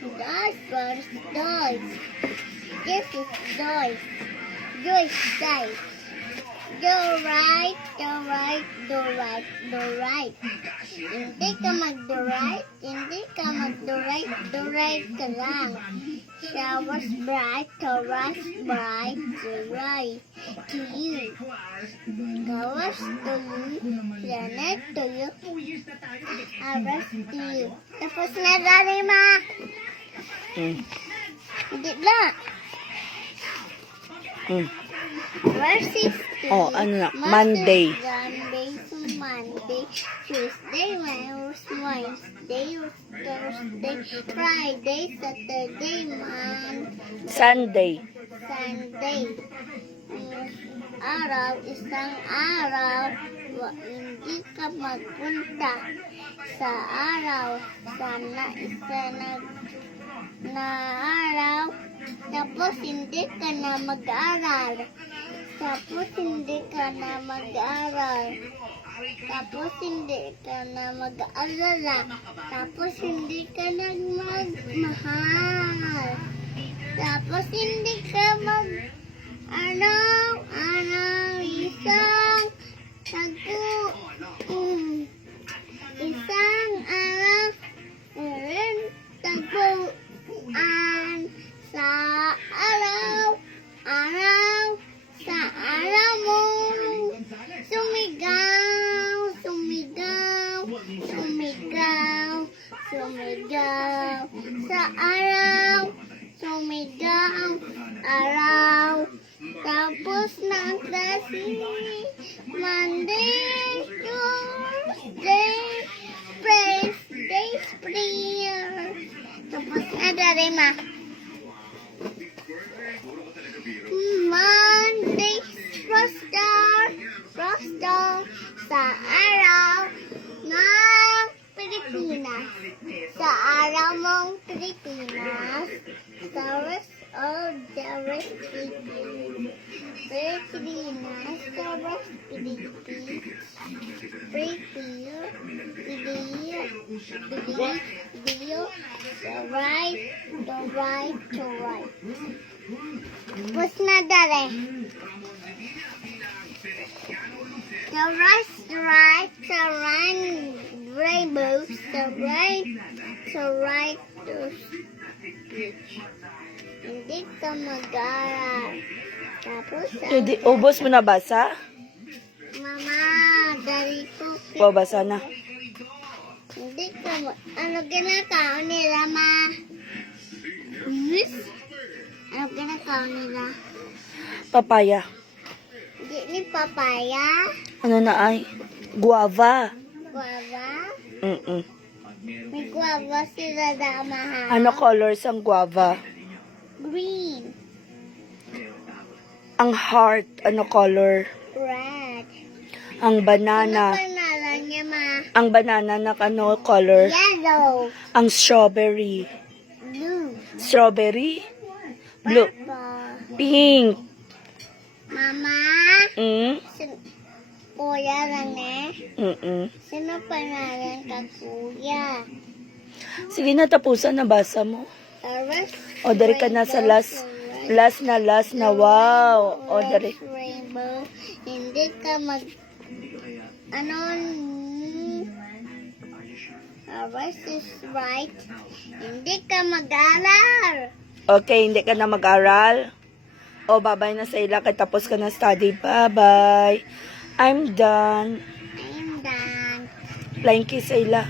Doors, first doors. This is doors. Doors, dice. Do right, do right, do right, do right. Hindi ka mag-do right, hindi ka mag-do right, do right ka lang. Showers bright, showers bright, to right, to you. Gawas to you, planet to you, aras to you. Tapos na dali ma. Hindi na. Versus Oh, ano na? Monday. Sunday to Monday, Tuesday, Wednesday, Thursday, Friday, Saturday, Sunday. Sunday. Araw, isang araw, hindi ka magpunta sa araw. Sana isa na araw, tapos hindi ka na mag-aral. Tapos hindi ka na mag-aral. Tapos hindi ka na mag-aalala. Tapos hindi ka na magmahal. Tapos hindi ka araw, isang araw, tagpuan sa araw, sa araw mo, sumigaw, sa araw, araw, tapos ng klase, Monday, Tuesday, Wednesday, prayer. Tapos na dali ma. Monday, first star sa araw ng Pilipinas. Sa araw mong Pilipinas, the rest of the rest Pilipinas, the rest Philippines, the right. Tapos na dali. The right, the run, rainbows, the right, to speech. Hindi ka mag-aral. Tapos, Hindi, ubos mo na basa? Mama, dali ko. Basa na. Hindi ka ano ginakaw nila, ma? Yes? Ano ginakaw nila? Papaya. Hindi ni papaya? Ano na ay? Guava. Guava? Mm-mm. May guava sila na mahal. Ano colors ang guava? Green. Ang heart, ano color? Red. Ang banana. Ano pangalan niya, ma? Ang banana na ano color? Yellow. Ang strawberry. Blue. Strawberry? Blue. Purple. Pink. Mama? Kuya lang eh. Sino pangalan ka, kuya? Sige na, tapusan na basa mo. O, dari ka na sa last na, wow. O, dari. Rainbow. Hindi ka ours is right. Hindi ka mag-aral. Okay, hindi ka na mag-aral. O, babay na sa ila. Kaya tapos ka na study. Bye-bye. I'm done. I'm done. Flying kiss sa ila.